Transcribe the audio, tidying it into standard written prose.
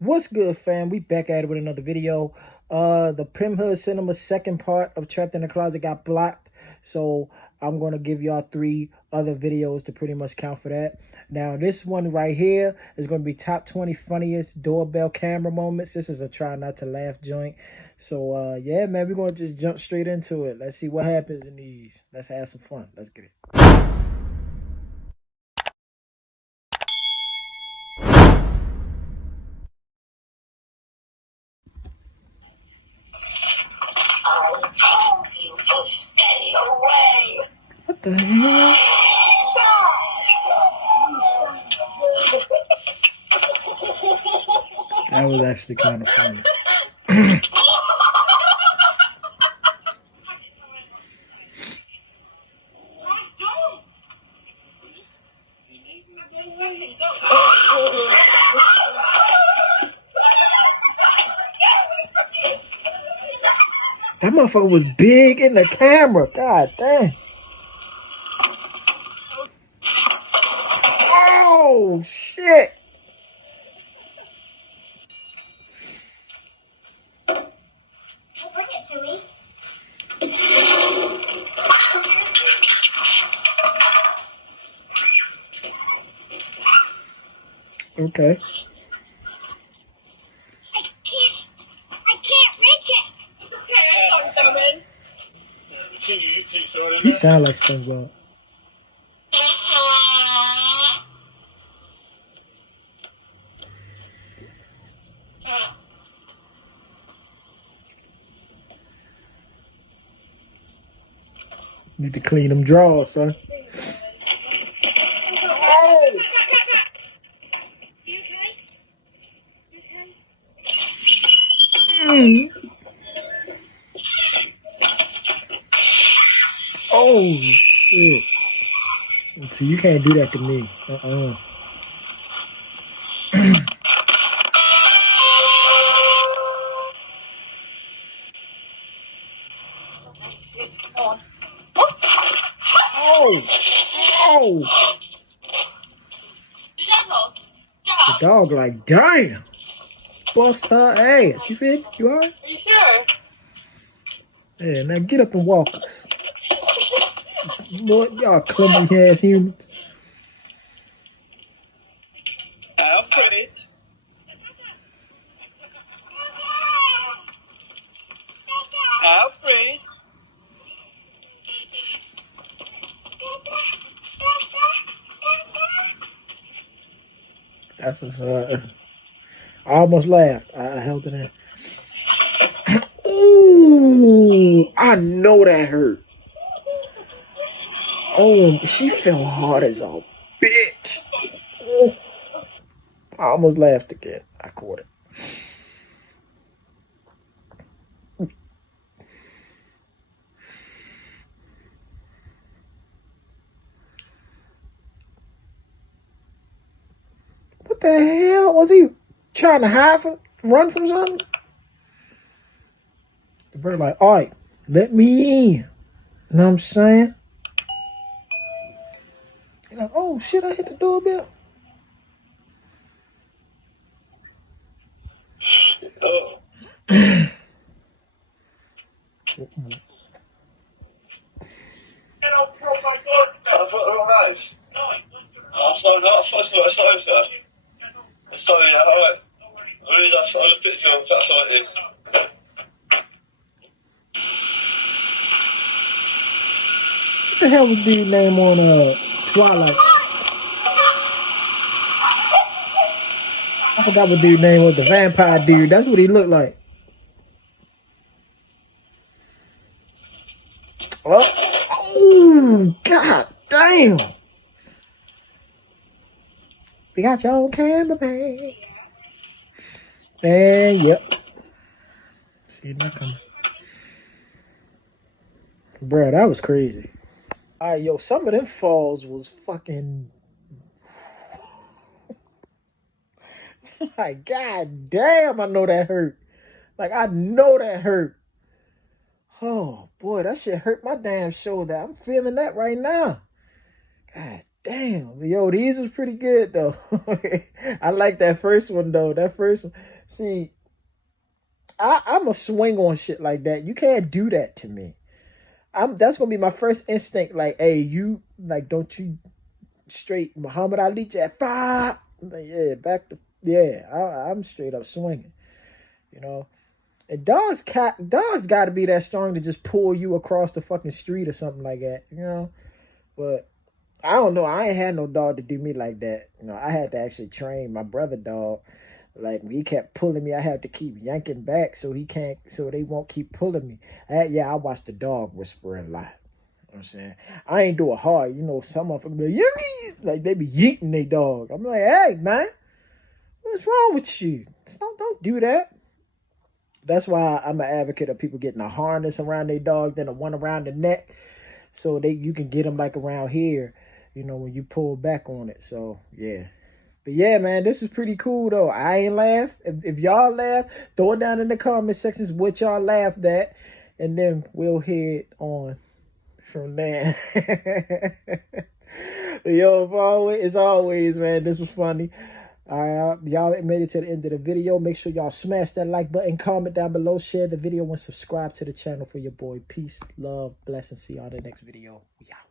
What's good, fam? We back at it with another video. The Prim Hood Cinema second part of Trapped in the Closet got blocked, so I'm gonna give y'all 3 other videos to pretty much count for that. Now, this one right here is gonna be top 20 funniest doorbell camera moments. This is a try not to laugh joint. So, yeah, man, we're gonna just jump straight into it. Let's see what happens in these. Let's have some fun. Let's get it. I told you to stay away. What the hell? That was actually kind of funny. That motherfucker was big in the camera. God damn. Oh, shit. Bring it to me. Okay. I can't reach it. It's okay, I'm coming. He sound like SpongeBob. Need to clean them drawers, son. Oh! Mm. Oh, shit. So you can't do that to me. Oh! Oh! The dog like, damn! Bust her ass. You feel me? You alright? Are you sure? Yeah, now get up and walk us. Boy, y'all clumsy ass humans. I'll put it. I'll put it. That's what's I almost laughed. I held it in. Ooh, I know that hurt. Oh, she fell hard as a bitch. Oh, I almost laughed again. I caught it. What the hell? Was he trying to hide from, run from something? The bird like, all right, let me in. You know what I'm saying? He's like, oh shit, I hit the doorbell. Oh. I thought they were nice. I'm sorry, not supposed to be sorry, sir. Sorry, yeah, alright. I really like showing the picture, that's all it is. What the hell was dude's name on Twilight? I forgot what dude's name was. The vampire dude. That's what he looked like. Oh, god damn. We got your own camera, man. And yep. See that coming. Bro, that was crazy. Alright, yo, some of them falls was fucking like god damn, I know that hurt. Like I know that hurt. Oh boy, that shit hurt my damn shoulder. I'm feeling that right now. God Damn, yo, these was pretty good though. I like that first one though. That first one. See, I'm a swing on shit like that. You can't do that to me. That's gonna be my first instinct. Like, hey, you like, don't you straight Muhammad Ali at five? Like, yeah, back to yeah. I'm straight up swinging. You know, and dogs got to be that strong to just pull you across the fucking street or something like that. You know, but I don't know. I ain't had no dog to do me like that. You know, I had to actually train my brother dog. Like he kept pulling me, I had to keep yanking back so he can't, so they won't keep pulling me. Yeah, I watched the dog whisper a lot. You know what I'm saying? I ain't do it hard. You know, some of them be like they be yeeting their dog. I'm like, hey man, what's wrong with you? Don't do that. That's why I'm an advocate of people getting a harness around their dog, then a one around the neck, so you can get them like around here. You know, when you pull back on it. So yeah. But yeah, man, this was pretty cool though. I ain't laugh. If y'all laugh, throw it down in the comment sections what y'all laughed at, and then we'll head on from there. Yo, as always, man, this was funny. All right, y'all made it to the end of the video. Make sure y'all smash that like button, comment down below, share the video, and subscribe to the channel for your boy. Peace, love, blessings. See y'all in the next video. We out.